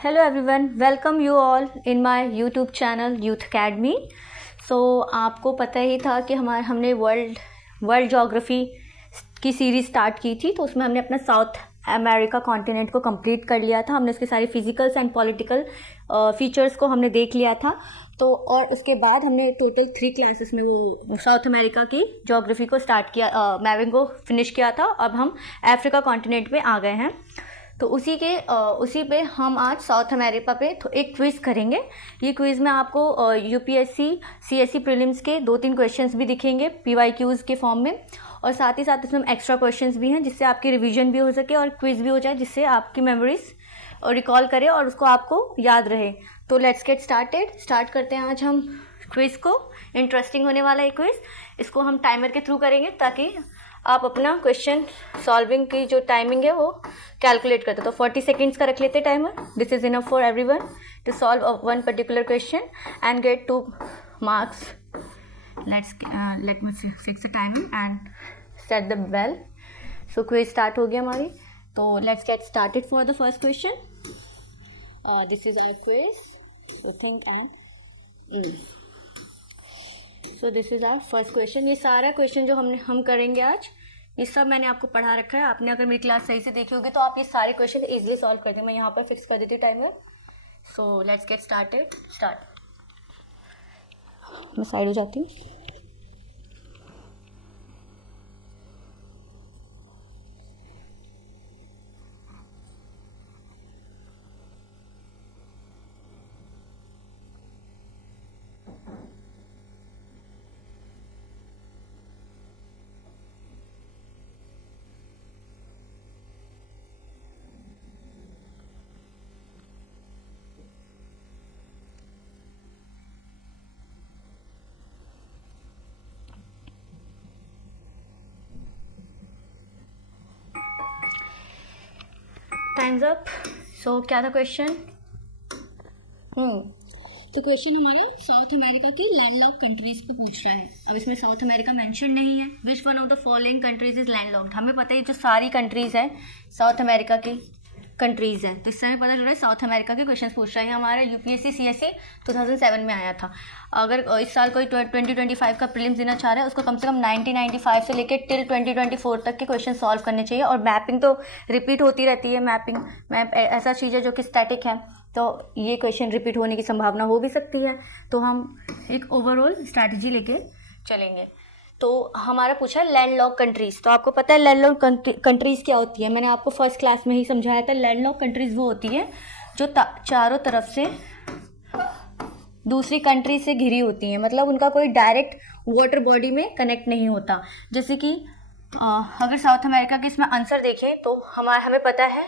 Hello everyone, welcome you all in my YouTube channel Youth Academy. So आपको पता ही था कि हमने वर्ल्ड ज्योग्राफी की सीरीज़ स्टार्ट की थी, तो उसमें हमने अपना साउथ अमेरिका कॉन्टिनेंट को कंप्लीट कर लिया था। हमने उसके सारे फिजिकल्स एंड पॉलिटिकल फीचर्स को हमने देख लिया था। तो और उसके बाद हमने टोटल 3 क्लासेस में वो साउथ अमेरिका की ज्योग्राफी को स्टार्ट किया, मैपिंग को फिनिश किया था। अब हम अफ्रीका कॉन्टिनेंट पे आ गए हैं। तो उसी पे हम आज साउथ अमेरिका पे एक क्विज़ करेंगे। ये क्विज़ में आपको यूपीएससी सीएससी प्रीलिम्स के 2-3 क्वेश्चंस भी दिखेंगे पीवाईक्यूज़ के फॉर्म में, और साथ ही साथ इसमें एक्स्ट्रा क्वेश्चंस भी हैं जिससे आपकी रिवीजन भी हो सके और क्विज़ भी हो जाए, जिससे आपकी मेमोरीज रिकॉल करे और उसको आपको याद रहे। तो लेट्स गेट स्टार्ट करते हैं आज हम क्विज़ को। इंटरेस्टिंग होने वाला है क्विज़। इसको हम टाइमर के थ्रू करेंगे ताकि आप अपना क्वेश्चन सॉल्विंग की जो टाइमिंग है वो कैलकुलेट करते। तो 40 सेकेंड्स का रख लेते timer. This is enough for everyone to solve one particular question and get 2 marks. Let me fix the timing and set the bell. So quiz start हो गया हमारी। तो let's get started for the first question. This is our quiz, so think and so this is our first question. ये सारा question जो हम करेंगे आज, ये सब मैंने आपको पढ़ा रखा है। आपने अगर मेरी क्लास सही से देखी होगी तो आप ये सारे क्वेश्चन इजीली सॉल्व कर दें। मैं यहाँ पर फिक्स कर देती timer. So let's get start. मैं साइड हो जाती हूँ। Times up. सो क्या था क्वेश्चन? तो क्वेश्चन हमारा साउथ अमेरिका की लैंडलॉक कंट्रीज पे पूछ रहा है। अब इसमें साउथ अमेरिका मेंशन नहीं है। Which one of the following countries is landlocked? हमें पता है जो सारी कंट्रीज है साउथ अमेरिका की कंट्रीज़ हैं। तो इससे हमें पता चल रहा है साउथ अमेरिका के क्वेश्चन पूछ रहा है। हमारा यूपीएससी सीएससी 2007 में आया था। अगर इस साल कोई 2025 का प्रीलिम्स देना चाह रहा है, उसको कम से कम 1995 से लेकर टिल 2024 तक के क्वेश्चन सॉल्व करने चाहिए। और मैपिंग तो रिपीट होती रहती है। मैप ऐसा चीज़ है जो कि स्टैटिक है, तो ये क्वेश्चन रिपीट होने की संभावना हो भी सकती है। तो हम एक ओवरऑल स्ट्रैटेजी लेके चलेंगे। तो हमारा पूछा लैंडलॉक कंट्रीज़। तो आपको पता है लैंडलॉक कंट्रीज़ क्या होती है? मैंने आपको फर्स्ट क्लास में ही समझाया था। लैंडलॉक कंट्रीज़ वो होती है जो चारों तरफ से दूसरी कंट्री से घिरी होती हैं। मतलब उनका कोई डायरेक्ट वाटर बॉडी में कनेक्ट नहीं होता। जैसे कि अगर साउथ अमेरिका के इसमें आंसर देखें तो हमें पता है,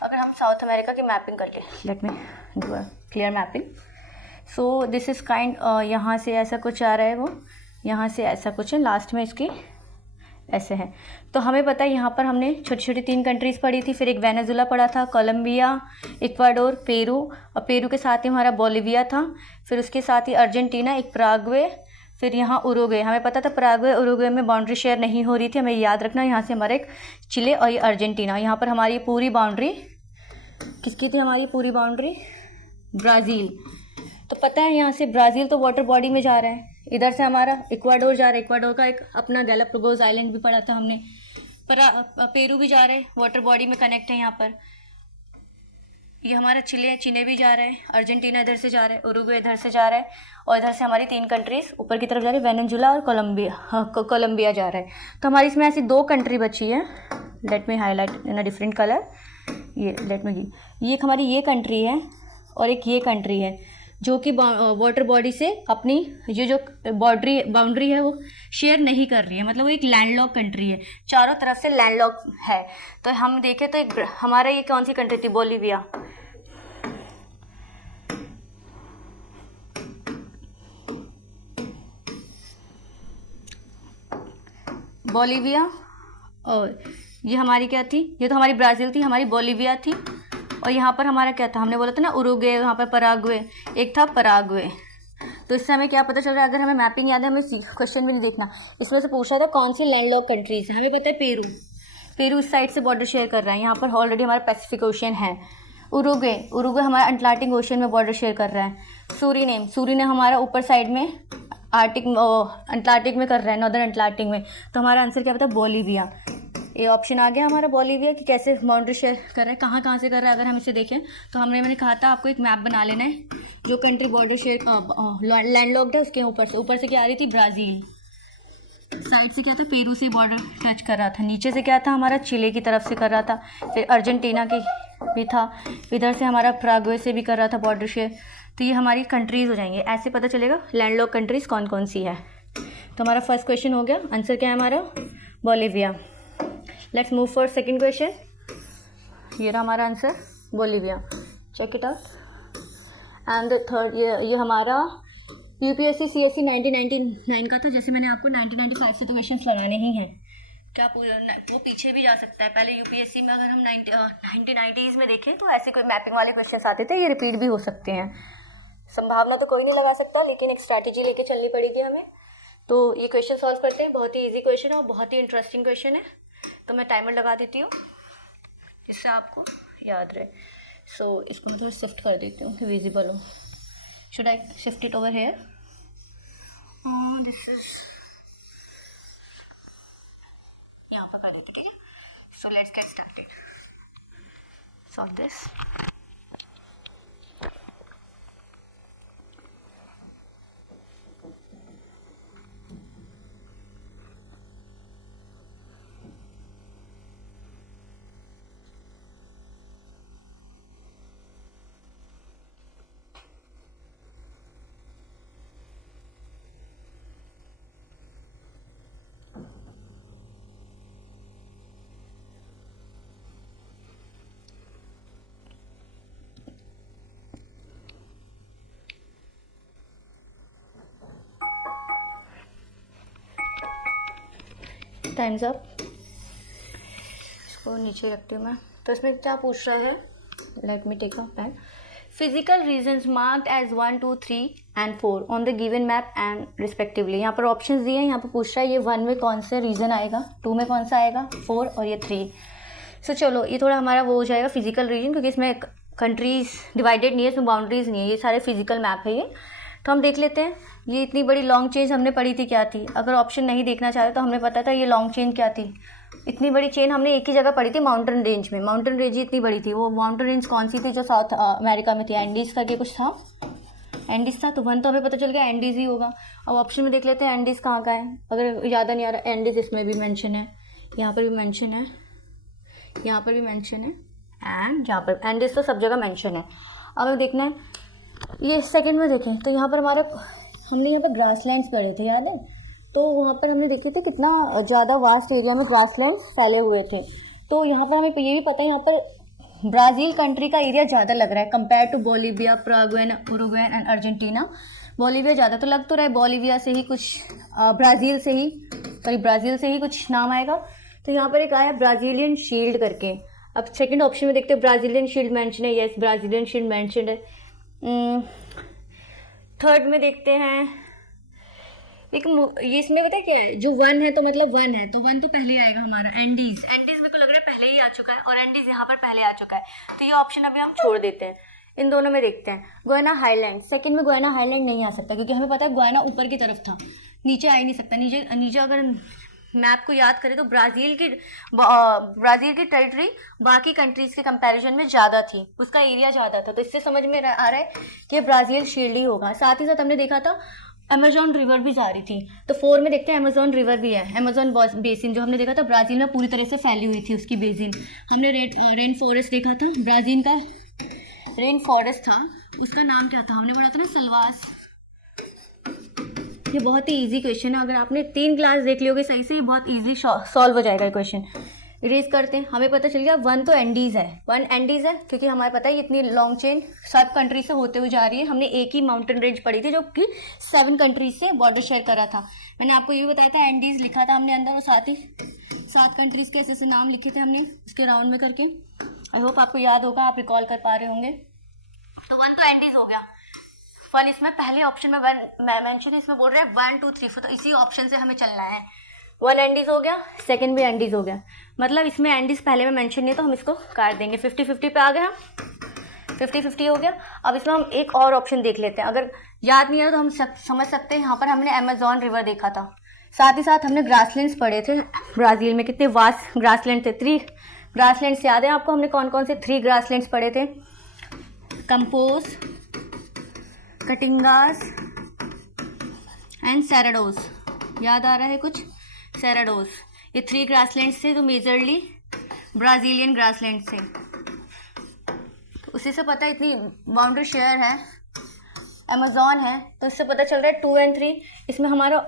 अगर हम साउथ अमेरिका की मैपिंग कर लें, let me do a clear mapping. So this is kind, यहाँ से ऐसा कुछ आ रहा है, वो यहाँ से ऐसा कुछ है, लास्ट में इसकी ऐसे है। तो हमें पता है यहाँ पर हमने छोटी छोटी 3 कंट्रीज़ पढ़ी थी। फिर एक वेनेजुला पढ़ा था, कोलंबिया, इक्वाडोर, पेरू, और पेरू के साथ ही हमारा बोलिविया था। फिर उसके साथ ही अर्जेंटीना, एक पराग्वे, फिर यहाँ उरुग्वे। हमें पता था पराग्वे उरुग्वे में बाउंड्री शेयर नहीं हो रही थी, हमें याद रखना। यहाँ से हमारा एक चिले और ये अर्जेंटीना। यहाँ पर हमारी पूरी बाउंड्री किसकी थी? हमारी पूरी बाउंड्री ब्राज़ील। तो पता है यहाँ से ब्राज़ील तो वाटर बॉडी में जा रहा है। इधर से हमारा इक्वाडोर जा रहा है। इक्वाडोर का एक अपना गैलापागोस आइलैंड भी पढ़ा था हमने। पेरू भी जा रहे हैं, वाटर बॉडी में कनेक्ट है। यहाँ पर ये हमारा चिले भी जा रहा है। अर्जेंटीना इधर से जा रहा है, उरुग्वे इधर से जा रहा है, और इधर से हमारी 3 कंट्रीज़ ऊपर की तरफ जा रही है, वेनेजुला और कोलंबिया जा रहा है। तो हमारी इसमें ऐसी 2 कंट्री बची है। Let me highlight in a different colour. ये हमारी ये कंट्री है और एक ये कंट्री है जो कि वाटर बॉडी से अपनी ये जो बाउंड्री है वो शेयर नहीं कर रही है। मतलब वो एक लैंडलॉक कंट्री है, चारों तरफ से लैंडलॉक है। तो हम देखें तो हमारा ये कौन सी कंट्री थी? बोलिविया। और ये हमारी क्या थी? ये तो हमारी ब्राज़ील थी, हमारी बोलिविया थी। और यहाँ पर हमारा क्या था? हमने बोला था ना उरुग्वे, यहाँ पर पराग्वे, एक था पराग्वे। तो इससे हमें क्या पता चल रहा है? अगर हमें मैपिंग याद है, हमें क्वेश्चन भी नहीं देखना। इसमें से पूछा था कौन सी लैंडलॉक कंट्रीज है। हमें पता है पेरू इस साइड से बॉर्डर शेयर कर रहा है। यहाँ पर ऑलरेडी हमारा पैसिफिक ओशन है। उरुग्वे, उरुग्वे हमारा अटलांटिक ओशन में बॉर्डर शेयर कर रहा है। सूरीनेम हमारा ऊपर साइड में अटलांटिक में कर रहा है, नॉर्दर्न अटलांटिक में। तो हमारा आंसर क्या बता, बोलीविया। ये ऑप्शन आ गया हमारा बोलीविया कि कैसे बाउंड्री शेयर कर रहा है, कहाँ से कर रहा है। अगर हम इसे देखें तो मैंने कहा था आपको एक मैप बना लेना है, जो कंट्री बॉर्डर शेयर लैंडलॉक्ड है उसके ऊपर से क्या आ रही थी, ब्राज़ील। साइड से क्या था, पेरू से बॉर्डर टच कर रहा था। नीचे से क्या था, हमारा चिले की तरफ से कर रहा था। फिर अर्जेंटीना की भी था, इधर से हमारा पैराग्वे से भी कर रहा था बॉर्डर शेयर। तो ये हमारी कंट्रीज़ हो जाएंगे। ऐसे पता चलेगा लैंडलॉक कंट्रीज़ कौन कौन सी है। तो हमारा फर्स्ट क्वेश्चन हो गया, आंसर क्या है हमारा, Bolivia. Let's move for second question. ये रहा हमारा answer, Bolivia. Check it out. And third, ये हमारा यूपीएससी सीएससी 1999 का था। जैसे मैंने आपको 1995 से तो क्वेश्चन लगाने ही हैं, क्या वो पीछे भी जा सकता है। पहले यूपीएससी में अगर हम 1990s में देखें तो ऐसे कोई मैपिंग वाले क्वेश्चन आते थे, ये रिपीट भी हो सकते हैं। संभावना तो कोई नहीं लगा सकता, लेकिन एक स्ट्रैटेजी लेके चलनी पड़ेगी हमें। तो ये क्वेश्चन सॉल्व करते हैं। बहुत ही इजी क्वेश्चन है और बहुत ही इंटरेस्टिंग क्वेश्चन है। तो मैं टाइमर लगा देती हूँ जिससे आपको याद रहे। सो इसको मैं थोड़ा शिफ्ट कर देती हूँ कि विजिबल हो। Should I shift it over here? This is यहाँ पर कर देते, ठीक है। So let's get started, solve this. Times up. इसको नीचे रखती हूँ मैं। तो इसमें क्या पूछ रहा है, let me take a pen. Physical regions marked as 1, 2, 3 and 4 on the given map and respectively. यहाँ पर ऑप्शंस दिए हैं। यहाँ पर पूछ रहा है ये 1 में कौन सा रीजन आएगा, 2 में कौन सा आएगा, 4 और ये 3। सो चलो ये थोड़ा हमारा वो हो जाएगा फिजिकल रीजन, क्योंकि इसमें कंट्रीज डिवाइडेड नहीं है, इसमें बाउंड्रीज नहीं है, ये सारे फिजिकल मैप है ये। तो हम देख लेते हैं ये इतनी बड़ी लॉन्ग चेन हमने पढ़ी थी क्या थी। अगर ऑप्शन नहीं देखना चाहते तो हमें पता था ये लॉन्ग चेन क्या थी। इतनी बड़ी चेन हमने एक ही जगह पढ़ी थी, माउंटेन रेंज में। माउंटेन रेंज ही इतनी बड़ी थी। वो माउंटेन रेंज कौन सी थी जो साउथ अमेरिका में थी, एंडीज़ करके कुछ था, एंडीज़ था। तो 1 तो हमें पता चल गया एंडीज़ ही होगा। अब ऑप्शन में देख लेते हैं एंडीज़ कहाँ का है। अगर ज़्यादा नहीं आ रहा, एंडीज़ इसमें भी मेंशन है, यहाँ पर भी मेंशन है, यहाँ पर भी मेंशन है, एंड यहाँ पर एंडीज़ तो सब जगह मेंशन है। अब हमें देखना है ये सेकंड में देखें तो यहाँ पर हमने यहाँ पर ग्रासलैंड्स पढ़े थे, याद है। तो वहाँ पर हमने देखे थे कितना ज़्यादा वास्ट एरिया में ग्रासलैंड्स फैले हुए थे। तो यहाँ पर हमें ये भी पता है यहाँ पर ब्राज़ील कंट्री का एरिया ज़्यादा लग रहा है compare to Bolivia, Paraguay, Uruguay and Argentina. Bolivia ज़्यादा तो लग तो रहा है, बोलीविया से ही कुछ ब्राज़ील से ही कुछ नाम आएगा। तो यहाँ पर एक आया ब्राज़ीलियन शील्ड करके। अब सेकंड ऑप्शन में देखते हैं, ब्राज़ीलियन शील्ड मेंशन है, यस ब्राज़ीलियन शील्ड मेंशन है। थर्ड में देखते हैं, एक ये इसमें पता है क्या है, जो 1 है तो मतलब 1 है तो 1 तो पहले आएगा हमारा। एंडीज़ मेरे को लग रहा है पहले ही आ चुका है, और एंडीज़ यहाँ पर पहले आ चुका है। तो ये ऑप्शन अभी हम छोड़ देते हैं। इन दोनों में देखते हैं, गुयाना हाईलैंड। सेकंड में गुयाना हाईलैंड नहीं आ सकता, क्योंकि हमें पता है गुयाना ऊपर की तरफ था, नीचे आ ही नहीं सकता। नीचे अगर मैप को याद करें तो ब्राज़ील की टेरिटरी बाकी कंट्रीज़ के कंपैरिजन में ज़्यादा थी, उसका एरिया ज़्यादा था। तो इससे समझ में आ रहा है कि ब्राज़ील शील्ड ही होगा। साथ ही साथ हमने देखा था अमेजॉन रिवर भी जा रही थी। तो 4 में देखते हैं अमेजॉन रिवर भी है, अमेजॉन बेसिन जो हमने देखा था ब्राज़ील में पूरी तरह से फैली हुई थी उसकी बेसिन। हमने रेन फॉरेस्ट देखा था, ब्राज़ील का रेन फॉरेस्ट था, उसका नाम क्या था, हमने पढ़ा था ना, सलवास। ये बहुत ही इजी क्वेश्चन है, अगर आपने 3 क्लास देख ली होगी सही से, ये बहुत इजी सॉल्व हो जाएगा ये क्वेश्चन। इरेज करते हैं, हमें पता चल गया 1 तो एंडीज़ है, 1 एंडीज़ है, क्योंकि हमारे पता है इतनी लॉन्ग चेन सब कंट्री से होते हुए जा रही है। हमने एक ही माउंटेन रेंज पढ़ी थी जो कि 7 कंट्रीज से बॉर्डर शेयर करा था। मैंने आपको ये भी बताया था, एंडीज़ लिखा था हमने अंदर, और साथ ही 7 कंट्रीज़ के ऐसे नाम लिखे थे हमने इसके राउंड में करके। आई होप आपको याद होगा, आप रिकॉल कर पा रहे होंगे। तो 1 तो एंडीज़ हो गया, 1 इसमें पहले ऑप्शन में 1 मेंशन, इसमें बोल रहे हैं 1, 2, 3, 4, तो इसी ऑप्शन से हमें चलना है। 1 एंडीज़ हो गया, सेकंड भी एंडीज़ हो गया, मतलब इसमें एंडीज़ पहले में मेंशन नहीं है तो हम इसको काट देंगे। 50-50 पे आ गया। 50-50 हो गया। अब इसमें हम एक और ऑप्शन देख लेते हैं, अगर याद नहीं है तो हम समझ सकते हैं। यहाँ पर हमने अमेजॉन रिवर देखा था, साथ ही साथ हमने ग्रासलैंड्स पढ़े थे ब्राज़ील में, कितने वास्ट ग्रासलैंड थे। 3 ग्रासलैंड्स याद है आपको, हमने कौन कौन से 3 ग्रासलैंड्स पढ़े थे? Campos, Caatingas and Cerrados. याद आ रहा है कुछ? सेराडोस, ये 3 ग्रासलैंड्स थे जो मेजरली ब्राज़ीलियन ग्रासलैंड थे। तो उसी से पता है इतनी बाउंड्री शेयर है, अमेजॉन है, तो इससे पता चल रहा है 2 और 3। इसमें हमारा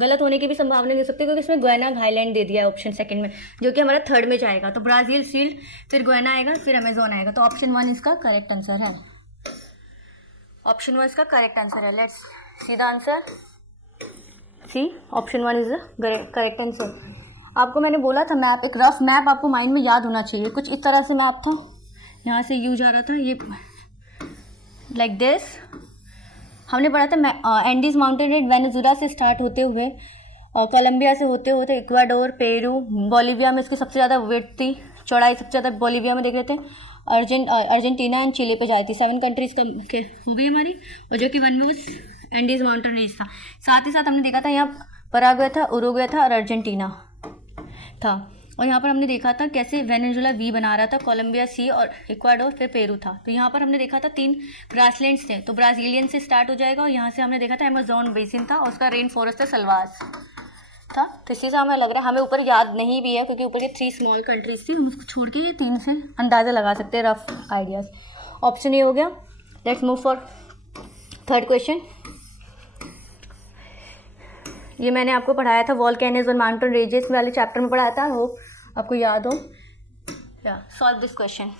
गलत होने की भी संभावना नहीं हो सकती, क्योंकि इसमें गुयाना हाईलैंड दे दिया है ऑप्शन सेकंड में, जो कि हमारा थर्ड में जाएगा। तो ब्राज़ील सील्ड, फिर गुयाना आएगा, फिर अमेजॉन आएगा। तो ऑप्शन 1 इसका करेक्ट आंसर है। ऑप्शन 1 इसका करेक्ट आंसर है। Let's see the answer. See, option 1 is the correct answer. आपको मैंने बोला था मैप, एक रफ मैप आपको माइंड में याद होना चाहिए। कुछ इस तरह से मैप था, यहाँ से यू जा रहा था, ये लाइक दिस। हमने पढ़ा था एंडीज माउंटेन रेंज वेनेजुला से स्टार्ट होते हुए और कोलंबिया से होते होते इक्वाडोर, पेरू, बोलिविया में इसकी सबसे ज़्यादा वेट थी, चौड़ाई सबसे ज़्यादा बोलिविया में देख रहे थे। अर्जेंटीना एंड चिली पे जाती थी। 7 कंट्रीज़ के हो गई हमारी, और जो कि 1 में उस एंडीज माउंटेन रेंज था। साथ ही साथ हमने देखा था यहाँ पराग्वे था, उरुग्वे था और अर्जेंटीना था। और यहाँ पर हमने देखा था कैसे वेनेजुला वी बना रहा था, कोलंबिया सी और इक्वाडोर, फिर पेरू था। तो यहाँ पर हमने देखा था 3 ग्रासलैंड्स थे, तो ब्राज़ीलियन से स्टार्ट हो जाएगा। और यहाँ से हमने देखा था अमेजॉन बेसिन था, और उसका रेन फॉरेस्ट था सलवास था। तो इसी से हमें लग रहा है, हमें ऊपर याद नहीं भी है क्योंकि ऊपर के 3 स्मॉल कंट्रीज थी, हम उसको छोड़ के ये 3 से अंदाज़ा लगा सकते हैं, रफ आइडियाज़। ऑप्शन ए हो गया। Let's move for third question. ये मैंने आपको पढ़ाया था वॉल्केनोज और माउंटेन रेंजेस वाले चैप्टर में पढ़ाया था, होप आपको याद हो। या solve this question.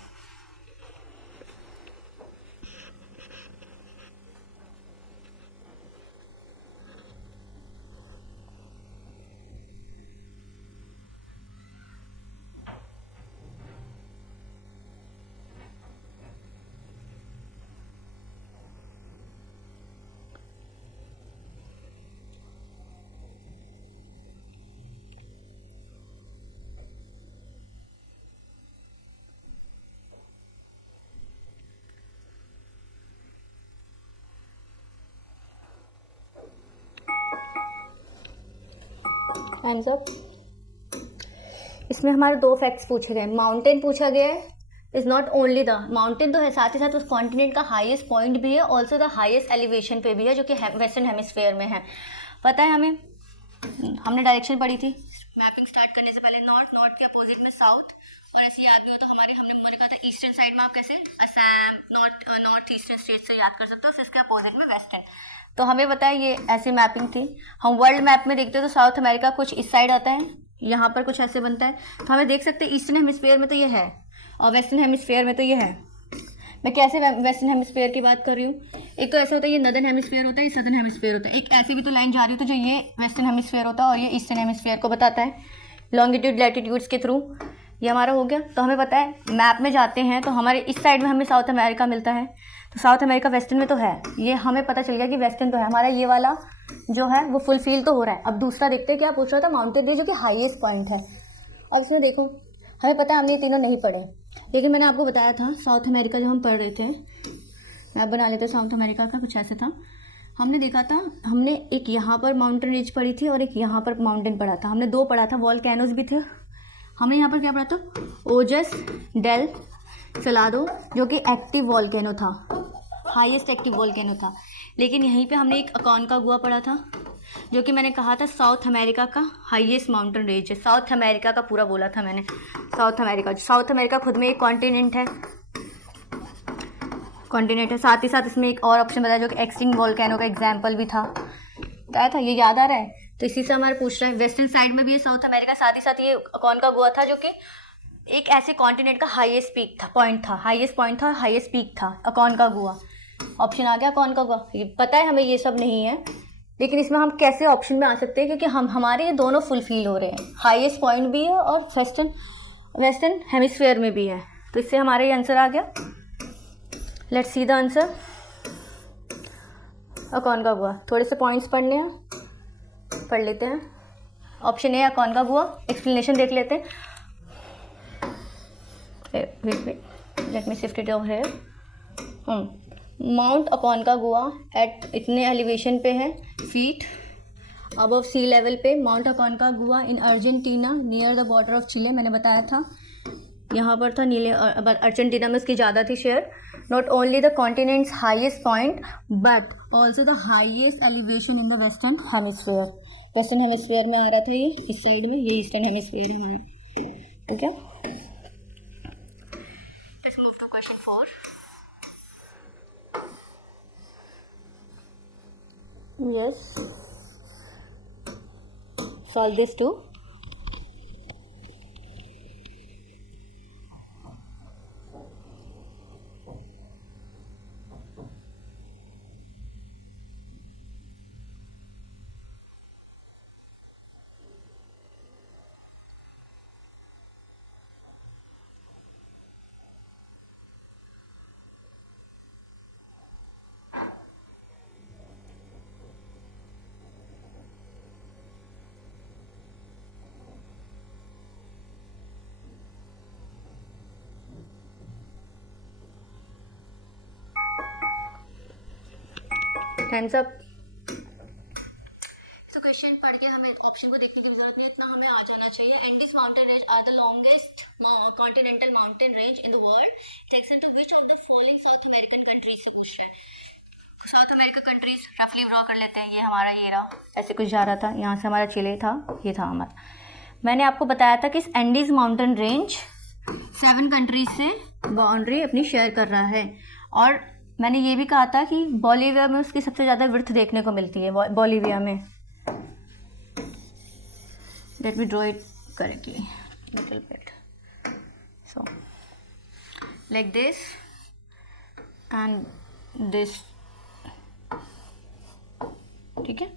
Hands up. इसमें हमारे 2 फैक्ट्स पूछे गए। माउंटेन पूछा गया है, is not only the mountain तो है, साथ ही साथ उस कॉन्टिनेंट का हाईएस्ट पॉइंट भी है, ऑल्सो द हाईएस्ट एलिवेशन पे भी है, जो कि वेस्टर्न हेमिस्फेयर में है। पता है हमें, हमने डायरेक्शन पढ़ी थी मैपिंग स्टार्ट करने से पहले, नॉर्थ के अपोजिट में साउथ, और ऐसे याद भी हो तो हमने कहा था ईस्टर्न साइड में आप कैसे असम, नॉर्थ ईस्टर्न स्टेट से याद कर सकते हो, इसके अपोजिट में वेस्टर्न। तो हमें पता है ये ऐसी मैपिंग थी। हम वर्ल्ड मैप में देखते हो तो साउथ अमेरिका कुछ इस साइड आता है, यहाँ पर कुछ ऐसे बनता है, तो हमें देख सकते हैं ईस्टर्न हेमिस्फीयर में तो ये है और वेस्टर्न हेमिस्फीयर में तो ये है। मैं कैसे वेस्टर्न हेमिस्फीयर की बात कर रही हूँ, एक तो ऐसा होता है ये नदर्न हेमिस्फीयर होता है, ये सदर्न हेमिस्फीयर होता है, एक ऐसी भी तो लाइन जा रही होती है जो ये वेस्टर्न हेमिस्फीयर होता है और ये ईस्टर्न हेमिस्फीयर को बताता है लॉन्गिट्यूड लैटिट्यूड्स के थ्रू। ये हमारा हो गया। तो हमें पता है मैप में जाते हैं तो हमारे इस साइड में हमें साउथ अमेरिका मिलता है, तो साउथ अमेरिका वेस्टर्न में तो है, ये हमें पता चल गया कि वेस्टर्न तो है हमारा, ये वाला जो है वो फुलफिल तो हो रहा है। अब दूसरा देखते हैं क्या पूछ रहा था, माउंटेन रेंज जो कि हाईएस्ट पॉइंट है। अब इसमें देखो हमें पता है हमने ये तीनों नहीं पढ़े, लेकिन मैंने आपको बताया था साउथ अमेरिका जो हम पढ़ रहे थे, मैप बना लेते साउथ अमेरिका का, कुछ ऐसे था। हमने देखा था, हमने एक यहाँ पर माउंटेन रेंज पढ़ी थी और एक यहाँ पर माउंटेन पढ़ा था, हमने 2 पढ़ा था, वॉल्केनोज भी थे। हमने यहाँ पर क्या पढ़ा था, ओजस डेल सलादो जो कि एक्टिव वॉल्केनो था, हाईएस्ट एक्टिव वॉल्केनो था। लेकिन यहीं पे हमने एक अकोनकागुआ पढ़ा था जो कि मैंने कहा था साउथ अमेरिका का हाईएस्ट माउंटेन रेंज है। साउथ अमेरिका का पूरा बोला था मैंने, साउथ अमेरिका खुद में एक कॉन्टिनेंट है, साथ ही साथ इसमें एक और ऑप्शन बताया जो कि एक्सटिंक्ट वॉल्केनो का एग्जाम्पल भी था, बताया था, ये याद आ रहा है। तो इसी से हमारे पूछ रहे हैं वेस्टर्न साइड में भी ये साउथ अमेरिका, साथ ही साथ ये अकोनकागुआ था जो कि एक ऐसे कॉन्टिनेंट का हाईएस्ट पीक था, हाईएस्ट पॉइंट था, हाईएस्ट पीक था अकोनकागुआ। ऑप्शन आ गया अकोनकागुआ। ये पता है हमें ये सब नहीं है, लेकिन इसमें हम कैसे ऑप्शन में आ सकते हैं क्योंकि हमारे ये दोनों फुलफिल हो रहे हैं, हाईएस्ट पॉइंट भी है और वेस्टर्न हेमिस्फीयर में भी है, तो इससे हमारा ये आंसर आ गया। Let's see the answer. Aconcagua, थोड़े से पॉइंट्स पढ़ने हैं, पढ़ लेते हैं। ऑप्शन ए अकोनकागुआ, एक्सप्लेनेशन देख लेते हैं। Wait let me shift it over here. Mount Aconcagua at इतने एलिवेशन पे है, फीट अबव सी लेवल पे। Mount Aconcagua in Argentina near the border of Chile, मैंने बताया था यहाँ पर था। नीले अर्जेंटीना में इसकी ज़्यादा थी share. Not only the continents highest point but also the highest elevation in the western hemisphere. Western hemisphere में आ रहा था ये, इस साइड में, ये ईस्टर्न हेमिस्फीयर है हमारा। ठीक है, let's move to question 4। Yes, solve this too. Hands up. तो क्वेश्चन पढ़ के हमें ऑप्शन को देखने की जरूरत नहीं, इतना हमें आ जाना चाहिए। Andes mountain range are the longest continental mountain range in the world. It extend to which of the following South American countries से पूछ रहा है। साउथ अमेरिका कंट्रीज रफली ड्रॉ कर लेते हैं। ये हमारा ये रहा, ऐसे कुछ जा रहा था, यहाँ से हमारा चिले था, ये था हमारा। मैंने आपको बताया था कि इस एंडीज माउंटेन रेंज 7 कंट्रीज से बाउंड्री अपनी शेयर कर रहा है। और मैंने ये भी कहा था कि बोलिविया में उसकी सबसे ज़्यादा विड्थ देखने को मिलती है। बोलिविया में, let me draw it correctly little bit, so like this and this. ठीक है,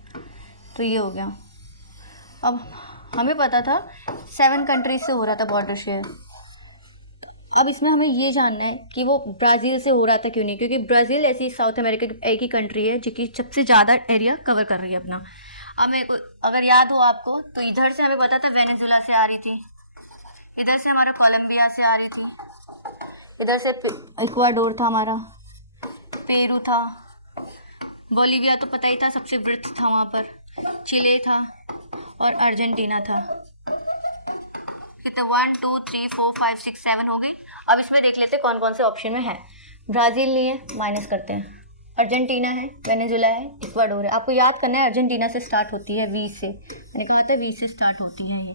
तो ये हो गया। अब हमें पता था 7 कंट्रीज से हो रहा था बॉर्डर शेयर। अब इसमें हमें ये जानना है कि वो ब्राज़ील से हो रहा था क्यों नहीं, क्योंकि ब्राज़ील ऐसी साउथ अमेरिका की एक ही कंट्री है जो कि सबसे ज़्यादा एरिया कवर कर रही है अपना। अब मेरे को अगर याद हो आपको, तो इधर से हमें पता था वेनेजुला से आ रही थी, इधर से हमारा कोलंबिया से आ रही थी, इधर से इक्वाडोर था हमारा, पेरू था, बोलिविया तो पता ही था सबसे ब्रिथ था वहाँ पर, चिले था और अर्जेंटीना था। कितने 1 2 3 4 5 6 7 हो गई। अब इसमें देख लेते हैं कौन कौन से ऑप्शन में है। ब्राज़ील नहीं है, माइनस करते हैं। अर्जेंटीना है, वेनेजुला है, इक्वाडोर है। आपको याद करना है अर्जेंटीना से स्टार्ट होती है, वी से, मैंने कहा था वी से स्टार्ट होती है ये।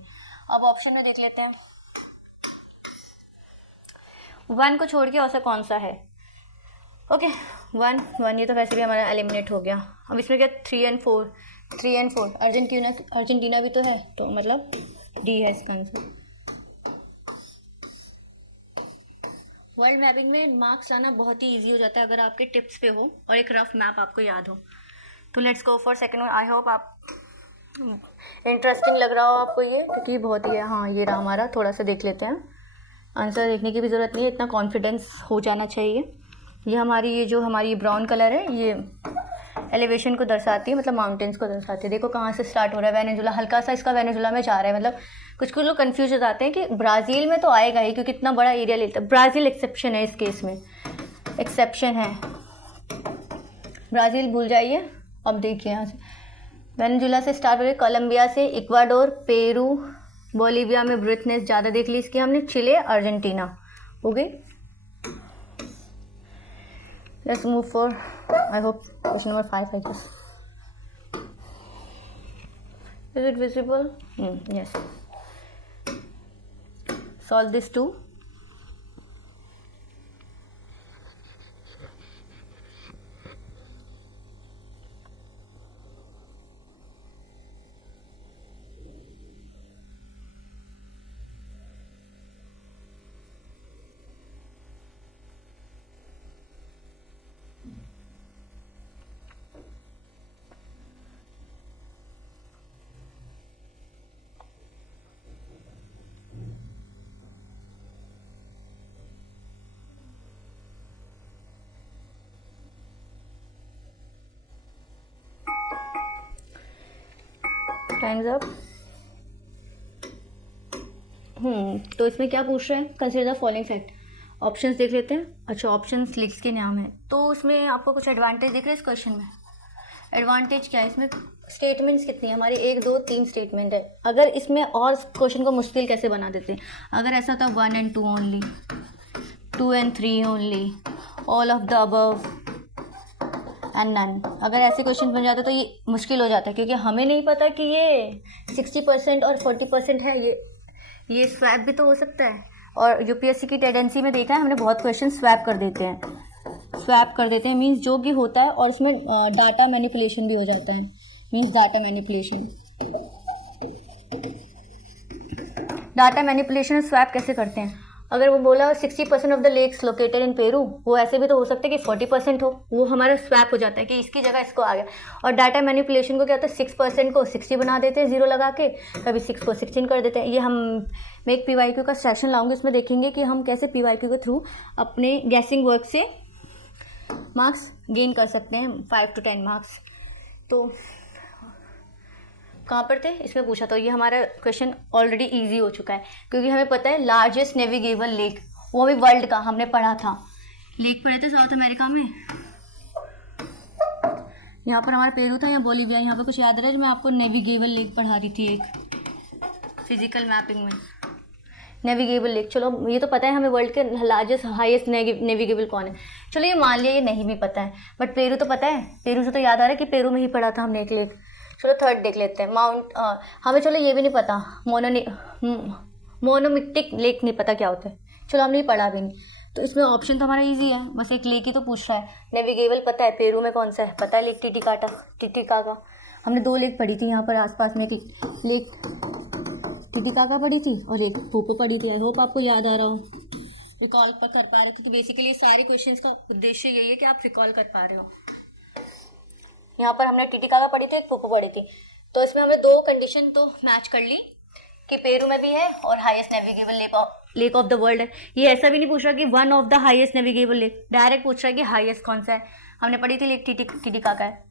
अब ऑप्शन में देख लेते हैं 1 को छोड़ के और सा कौन सा है। ओके, 1 ये तो वैसे भी हमारा एलिमिनेट हो गया। अब इसमें क्या 3 और 4 अर्जेंटीना भी तो है, तो मतलब डी है इसका आंसर। वर्ल्ड मैपिंग में मार्क्स आना बहुत ही इजी हो जाता है अगर आपके टिप्स पे हो और एक रफ मैप आपको याद हो। तो let's go for second one. I hope आप इंटरेस्टिंग लग रहा हो आपको ये, क्योंकि बहुत ही है। हाँ, ये रहा हमारा, थोड़ा सा देख लेते हैं। आंसर देखने की भी ज़रूरत नहीं है, इतना कॉन्फिडेंस हो जाना चाहिए। ये हमारी ये जो हमारी ब्राउन कलर है, ये एलिवेशन को दर्शाती है, मतलब माउंटेन्स को दर्शाती है। देखो कहाँ से स्टार्ट हो रहा है, वेनेजुला, हल्का सा इसका वेनेजुला में जा रहा है। मतलब कुछ लोग कंफ्यूज हो जाते हैं कि ब्राज़ील में तो आएगा ही, क्योंकि इतना बड़ा एरिया लेता है। ब्राज़ील एक्सेप्शन है इस केस में, एक्सेप्शन है, ब्राज़ील भूल जाइए। अब देखिए यहाँ से वेनेजुला से स्टार्ट हो रही है, कोलंबिया से इक्वाडोर, पेरू, बोलिविया में ब्रिथनेस ज़्यादा देख ली इसकी हमने, चिले, अर्जेंटीना हो गई। Let's move for I hope question number 5 I guess. Is it visible? Yes. Solve this too. Times up. तो इसमें क्या पूछ रहे हैं? Consider the following fact. Options देख लेते हैं। अच्छा, ऑप्शंस लिस्ट के नाम है, तो उसमें आपको कुछ एडवांटेज दिख रहे हैं इस क्वेश्चन में? एडवांटेज क्या है इसमें? स्टेटमेंट्स कितनी है हमारी? 1 2 3 स्टेटमेंट है। अगर इसमें और क्वेश्चन को मुश्किल कैसे बना देते हैं, अगर ऐसा था 1 and 2 only, 2 and 3 only, all of the above and none, अगर ऐसे क्वेश्चन बन जाते तो ये मुश्किल हो जाता है, क्योंकि हमें नहीं पता कि ये 60% और 40% है, ये स्वैप भी तो हो सकता है। और यूपीएससी की टेंडेंसी में देखा है हमने, बहुत क्वेश्चन स्वैप कर देते हैं। स्वैप कर देते हैं मीन्स जो कि होता है, और इसमें डाटा मैनिपुलेशन भी हो जाता है, मीन्स डाटा मैनिपुलेशन स्वैप कैसे करते हैं? अगर वो बोला 60% of the lakes located in Peru, वो ऐसे भी तो हो सकता है कि 40% हो, वो हमारा स्वैप हो जाता है कि इसकी जगह इसको आ गया। और डाटा मैनिपुलेशन को क्या होता है, 6% को 60 बना देते हैं 0 लगा के, कभी 6 को 16 कर देते हैं। ये हम मैं एक PYQ का सेशन लाऊंगी, उसमें देखेंगे कि हम कैसे PYQ के थ्रू अपने गैसिंग वर्क से मार्क्स गेन कर सकते हैं, 5 to 10 मार्क्स। तो कहाँ पर थे, इसमें पूछा तो ये हमारा क्वेश्चन ऑलरेडी इजी हो चुका है, क्योंकि हमें पता है लार्जेस्ट नेविगेबल लेक, वो भी वर्ल्ड का हमने पढ़ा था, लेक पढ़े थे साउथ अमेरिका में। यहाँ पर हमारा पेरू था या बोलीविया, यहाँ पर कुछ याद रहा है? मैं आपको नेविगेबल लेक पढ़ा रही थी एक फिजिकल मैपिंग में, नेविगेबल लेक। चलो ये तो पता है हमें वर्ल्ड के लार्जेस्ट हाईएस्ट नेविगेबल कौन है। चलो ये मान लिया ये नहीं भी पता है, बट पेरू तो पता है। पेरू से तो याद आ रहा है कि पेरू में ही पढ़ा था हमने एक लेक। चलो थर्ड देख लेते हैं, हमें चलो ये भी नहीं पता, मोनोमिक्टिक लेक नहीं पता क्या होता है, चलो हमने पढ़ा भी नहीं। तो इसमें ऑप्शन तो हमारा इजी है, बस एक लेक ही तो पूछ रहा है। नेविगेबल पता है, पेरू में कौन सा है पता है, लेक टिटिकाका। हमने 2 लेक पढ़ी थी यहाँ पर आसपास में, लेक टिटिकाका पढ़ी थी और एक पोपो पढ़ी थी। आई होप आपको याद आ रहा हो, रिकॉल कर पा रहे हो, क्योंकि बेसिकली सारे क्वेश्चंस का उद्देश्य यही है कि आप रिकॉल कर पा रहे हो। यहाँ पर हमने टिटिकाका पढ़ी थी, एक पोपो पढ़ी थी, तो इसमें हमने 2 कंडीशन तो मैच कर ली कि पेरू में भी है और highest navigable lake of the world है। ये ऐसा भी नहीं पूछ रहा कि one of the highest navigable lake, direct पूछ रहा है कि हाईएस्ट कौन सा है। हमने पढ़ी थी लेक टिटिकाका है।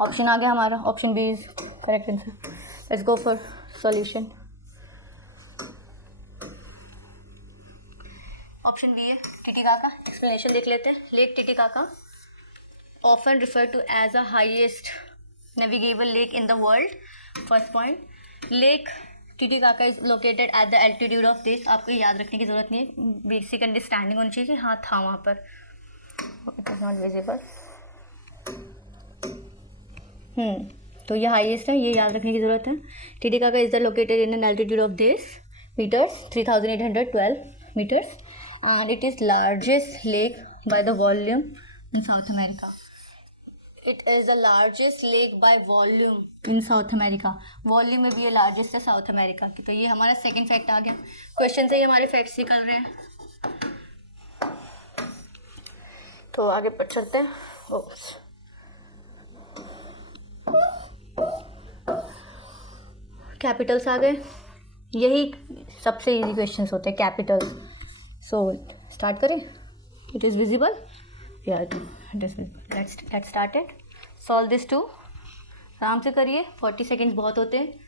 ऑप्शन आ गया हमारा, option B is correct answer. Let's go for solution. Option B है टिटिकाका। एक्सप्लेनेशन देख लेते हैं। Lake Titicaca often referred to as a highest navigable lake in the world. First point, Lake Titicaca is located at the altitude of this. आपको याद रखने की ज़रूरत नहीं है, बेसिक अंडरस्टैंडिंग होनी चाहिए कि हाँ था वहाँ पर। It is not visible. तो ये हाईएस्ट है, ये याद रखने की ज़रूरत है। Titicaca is located in an altitude of this meters, 3,812 meters, and it is largest lake by the volume in South America. It is the largest lake by volume in South America. Volume में भी ये largest है South America की। तो ये हमारा second fact आ गया। Question से ही हमारे फैक्ट्स निकल रहे हैं, तो आगे बढ़ चलते हैं। कैपिटल्स आ गए, यही सबसे इजी क्वेश्चंस होते हैं कैपिटल्स। सो स्टार्ट करें। इट इज़ विजिबल, या it is visible. Let's start it. Solve this too, आराम से करिए, 40 सेकेंड्स बहुत होते हैं।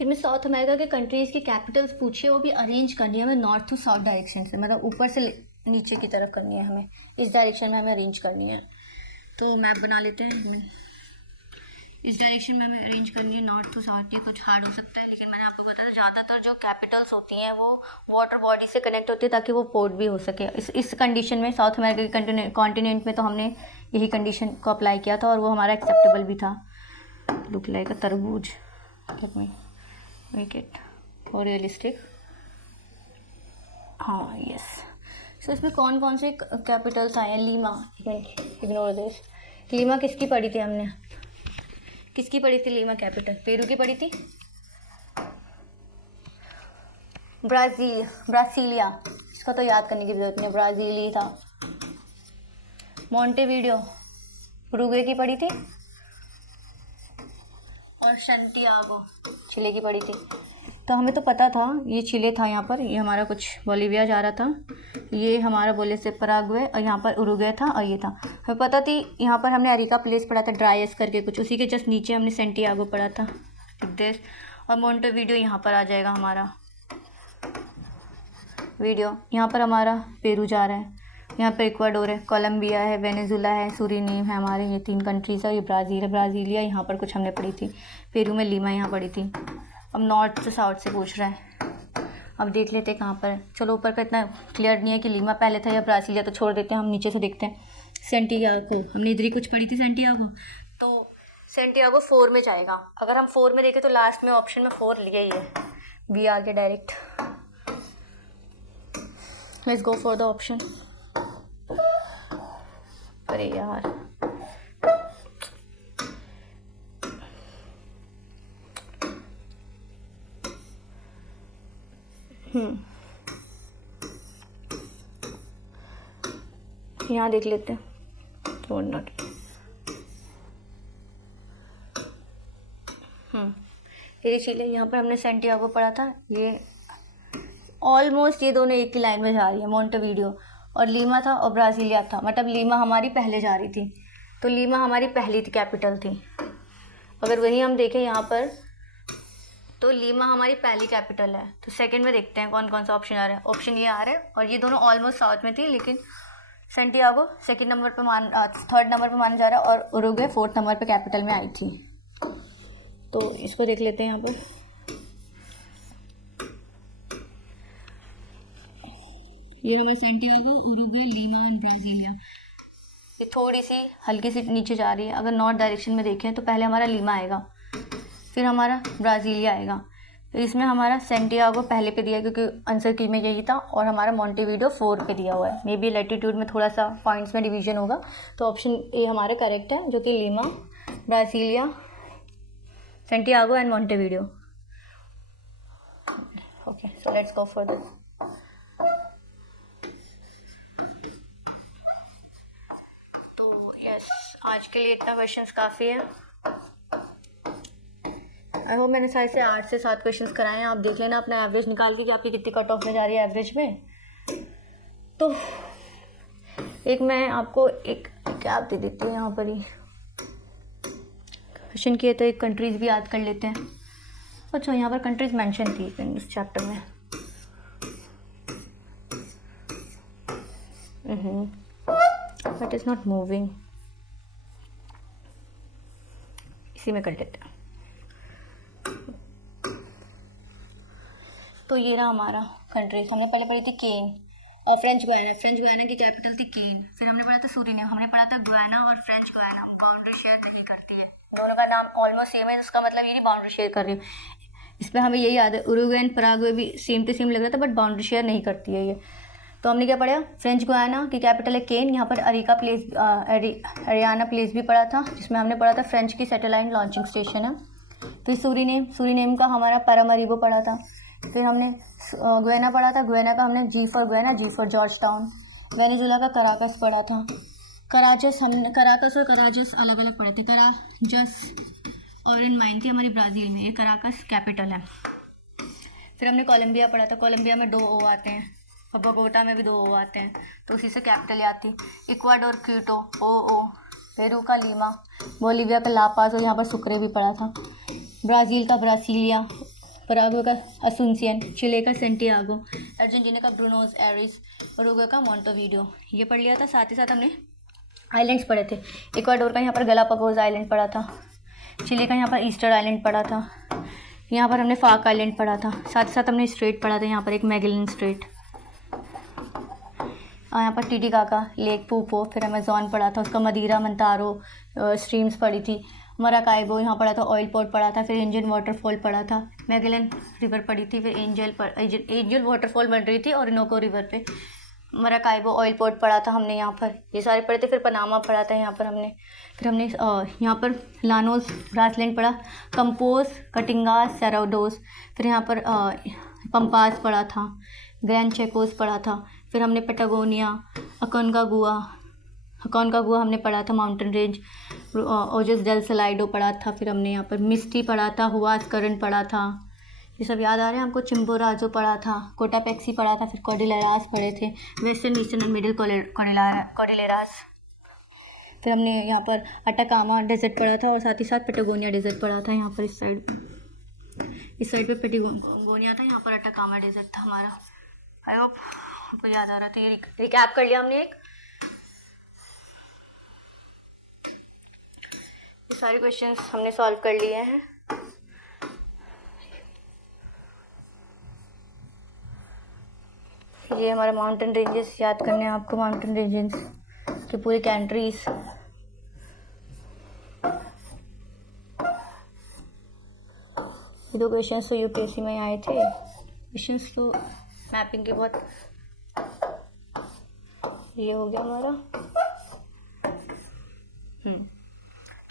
इनमें साउथ अमेरिका के कंट्रीज़ की कैपिटल्स पूछिए, वो भी अरेंज करनी है हमें नॉर्थ टू साउथ डायरेक्शन से, मतलब ऊपर से नीचे की तरफ करनी है हमें, इस डायरेक्शन में हमें अरेंज करनी है। तो मैप बना लेते हैं, इस डायरेक्शन में हमें अरेंज करनी है नॉर्थ टू साउथ। ये कुछ हार्ड हो सकता है, लेकिन मैंने आपको बताया ज़्यादातर जो कैपिटल्स होती हैं वो वाटर बॉडी से कनेक्ट होती है ताकि वो पोर्ट भी हो सके। इस कंडीशन में साउथ अमेरिका के कॉन्टिनेंट में तो हमने यही कंडीशन को अप्लाई किया था और वो हमारा एक्सेप्टेबल भी था। लुक लाइक अ तरबूज, लेट मी मेक इट और रियलिस्टिक। हाँ यस। सो इसमें कौन कौन से कैपिटल्स आए हैं? Lima, ignore this. लीमा किसकी पढ़ी थी हमने? किसकी पढ़ी थी लीमा कैपिटल? पेरू की पढ़ी थी। ब्राज़ीलिया, इसका तो याद करने की जरूरत नहीं, ब्राज़ीली था। मोंटेवीडियो उरुग्वे की पढ़ी थी। और सैंटियागो चिले की पढ़ी थी। तो हमें तो पता था ये चिले था, यहाँ पर ये हमारा कुछ बोलिविया जा रहा था, ये हमारा बोले से पराग्वे, और यहाँ पर उरुग्वे था, और ये था हमें पता थी। यहाँ पर हमने अरिका प्लेस पढ़ा था, ड्राइस करके कुछ, उसी के जस्ट नीचे हमने सैंटियागो पढ़ा था देश। और मोंटेवीडियो यहाँ पर आ जाएगा हमारा वीडियो। यहाँ पर हमारा पेरू जा रहा है, यहाँ पर इक्वाडोर है, कोलंबिया है, वेनेजुला है, सूरीनेम है, हमारे ये 3 कंट्रीज़ है। ये ब्राज़ील है, ब्राज़ीलिया यहाँ पर कुछ हमने पढ़ी थी। पेरू में लीमा यहाँ पढ़ी थी। अब नॉर्थ से साउथ से पूछ रहा है, अब देख लेते हैं कहाँ पर। चलो ऊपर का इतना क्लियर नहीं है कि लीमा पहले था या ब्राज़ीलिया, तो छोड़ देते हैं, हम नीचे से देखते हैं। सैंटियागो हमने इधर ही कुछ पढ़ी थी, सैंटियागो। तो सैंटियागो 4 में जाएगा। अगर हम 4 में देखें तो लास्ट में ऑप्शन में 4 लिया ही है, बी आ गया direct. Let's go for the option. अरे यार, यहाँ देख लेते हैं। छोड़ नॉट ये चिले, यहाँ पर हमने सैंटियागो पढ़ा था। ये ऑलमोस्ट ये दोनों एक ही लाइन में जा रही है, मोंटेवीडियो। और लीमा था और ब्राज़ीलिया था, मतलब लीमा हमारी पहले जा रही थी, तो लीमा हमारी पहली कैपिटल थी। अगर वही हम देखें यहाँ पर तो लीमा हमारी पहली कैपिटल है। तो सेकंड में देखते हैं कौन कौन सा ऑप्शन आ रहा है। ऑप्शन ये आ रहा है, और ये दोनों ऑलमोस्ट साउथ में थी, लेकिन सैंटियागो थर्ड नंबर पे माना जा रहा है, और उरुग्वे 4th नंबर पे कैपिटल में आई थी। तो इसको देख लेते हैं यहाँ पर। ये हमारा Santiago, Uruguay, Lima and Brasilia. ये थोड़ी सी हल्की सी नीचे जा रही है। अगर नॉर्थ डायरेक्शन में देखें तो पहले हमारा लीमा आएगा, फिर हमारा ब्राज़ीलिया आएगा। तो इसमें हमारा सैंटियागो पहले पे दिया है, क्योंकि आंसर की में यही था, और हमारा मोंटेवीडियो 4 पे दिया हुआ है। मे बी लैटिट्यूड में थोड़ा सा पॉइंट्स में डिवीजन होगा। तो ऑप्शन ए हमारा करेक्ट है, जो कि Lima, Brasilia, Santiago and Montevideo. Okay, so let's go for this. तो यस, आज के लिए इतना क्वेश्चंस काफ़ी है। आई होप मैंने शायद से 8 से 7 क्वेश्चंस कराए हैं। आप देख लेना अपना एवरेज निकाल के कि आपकी कितनी कट ऑफ में जा रही है एवरेज में। तो एक मैं आपको एक क्या दे देती हूँ यहाँ पर ही क्वेश्चन किए, तो एक कंट्रीज़ भी याद कर लेते हैं। अच्छा, यहाँ पर कंट्रीज़ मेंशन थी इस चैप्टर में। बट इज़ नॉट मूविंग, इसी में कर लेते हैं। तो ये रहा हमारा कंट्रीज। हमने पहले पढ़ी थी केन और फ्रेंच गुयाना। फ्रेंच गुयाना की कैपिटल थी केन। फिर हमने पढ़ा था सूरीनेम, हमने पढ़ा था गुयाना और फ्रेंच गुयाना बाउंड्री शेयर नहीं करती है। दोनों का नाम ऑलमोस्ट सेम है, उसका मतलब ये नहीं बाउंड्री शेयर कर रही है। इस पर हमें यही याद है, उरुग्वे एंड पराग्वे भी सेम टू सेम लग रहा था, बट बाउंड्री शेयर नहीं करती है ये। तो हमने क्या पढ़ा, फ्रेंच गुयाना की कैपिटल है केन। यहाँ पर अरिका प्लेस, अरियाना प्लेस भी पढ़ा था, जिसमें हमने पढ़ा था फ्रेंच की सैटेलाइट लॉन्चिंग स्टेशन है। फिर सूरीनेम का हमारा पैरामरीबो पढ़ा था। फिर हमने गुयाना पढ़ा था, गुयाना का हमने G for Guyana, G for Georgetown. Venezuela का कराकस पढ़ा था। हमने कराकस और कराजस अलग अलग पढ़े थे। कराजस और इन माइन थी हमारी ब्राज़ील में, ये कराकस कैपिटल है। फिर हमने कोलंबिया पढ़ा था, कोलंबिया में 2 ओ आते हैं और बगोटा में भी 2 ओ आते हैं, तो उसी से कैपिटल याद थी। इक्वाडोर क्यूटो, ओ। पेरू का लीमा, बोलिविया का लापाज, और यहाँ पर सुक्रे भी पढ़ा था। ब्राज़ील का ब्रासीलिया, पराग्वे का असुंसियन, चिले का सैंटियागो, अर्जेंटीना का ब्रूनोस एरिस, उरुग्वे का मोंटेवीडियो, ये पढ़ लिया था। साथ ही साथ हमने आइलैंड्स पढ़े थे। इक्वाडोर का यहाँ पर गलापागोस आइलैंड पढ़ा था। चिले का यहाँ पर ईस्टर आइलैंड पढ़ा था। यहाँ पर हमने फाक आइलैंड पढ़ा था। साथ ही साथ हमने स्ट्रेट पढ़ा था, यहाँ पर एक मैगेलन स्ट्रेट, यहाँ पर टिटिकाका लेक, पूपो। फिर अमेज़ॉन पढ़ा था, उसका मदीरा, मंतारो स्ट्रीम्स पढ़ी थी। मराकाइबो यहाँ पढ़ा था, ऑयल पोर्ट पढ़ा था। फिर एंजल वाटरफॉल पढ़ा था, मैगेलन रिवर पढ़ी थी। फिर एंजल वाटरफॉल बन रही थी और इनोको रिवर पे। मराकाइबो ऑयल पोर्ट पढ़ा था हमने यहाँ पर, ये सारे पढ़े थे। फिर पनामा पढ़ा था यहाँ पर हमने। फिर हमने यहाँ पर लानोस ग्रासलैंड पढ़ा, कंपोज, कटिंगास, सेराडोस। फिर यहाँ पर पंपास पढ़ा था, ग्रैंड चेकोस पढ़ा था। फिर हमने पेटागोनिया, अकोनकागुआ हमने पढ़ा था, माउंटेन रेंज, ओजस डेल सलाइडो पढ़ा था। फिर हमने यहाँ पर मिस्टी पढ़ा था, हुआस करंट पढ़ा था, ये सब याद आ रहे हैं हमको। चिम्बोराजो पढ़ा था, कोटापेक्सी पढ़ा था। फिर कॉर्डिलेरास पढ़े थे, वेस्टर्न, ईस्टर्न एंड मिडिल कॉर्डिलेरास। फिर हमने यहाँ पर अटाकामा डेजर्ट पढ़ा था और साथ ही साथ पेटागोनिया डेजर्ट पढ़ा था। यहाँ पर इस साइड पे पेटागोनिया था, यहाँ पर अटाकामा डेजर्ट था हमारा। आई होप आपको याद आ रहा था। ये रिकैप कर लिया हमने एक। ये सारे क्वेश्चंस हमने सॉल्व कर लिए हैं। ये हमारा माउंटेन रेंजेस याद करने हैं आपको, माउंटेन रेंजेस की पूरी कंट्रीज। ये 2 क्वेश्चंस तो यूपीएससी में आए थे। क्वेश्चंस तो मैपिंग के बहुत। ये हो गया हमारा।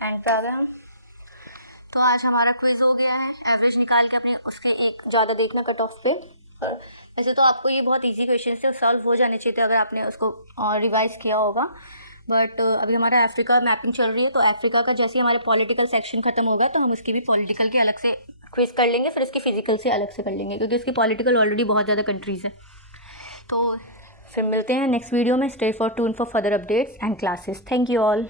एंड पे आ गए हम। तो आज हमारा क्विज हो गया है। एवरेज निकाल के अपने उसके एक ज़्यादा देखना कट ऑफ पे। वैसे तो आपको ये बहुत इजी क्वेश्चन थे, सॉल्व हो जाने चाहिए थे अगर आपने उसको रिवाइज किया होगा। बट अभी हमारा अफ्रीका मैपिंग चल रही है, तो अफ्रीका का जैसे ही हमारा पॉलिटिकल सेक्शन खत्म होगा तो हम उसकी भी पॉलिटिकल के अलग से क्विज कर लेंगे, फिर उसकी फिजिकल से अलग से कर लेंगे, क्योंकि उसकी पॉलिटिकल ऑलरेडी बहुत ज़्यादा कंट्रीज़ हैं। तो फिर मिलते हैं नेक्स्ट वीडियो में। Stay for tune for further updates and classes. Thank you all.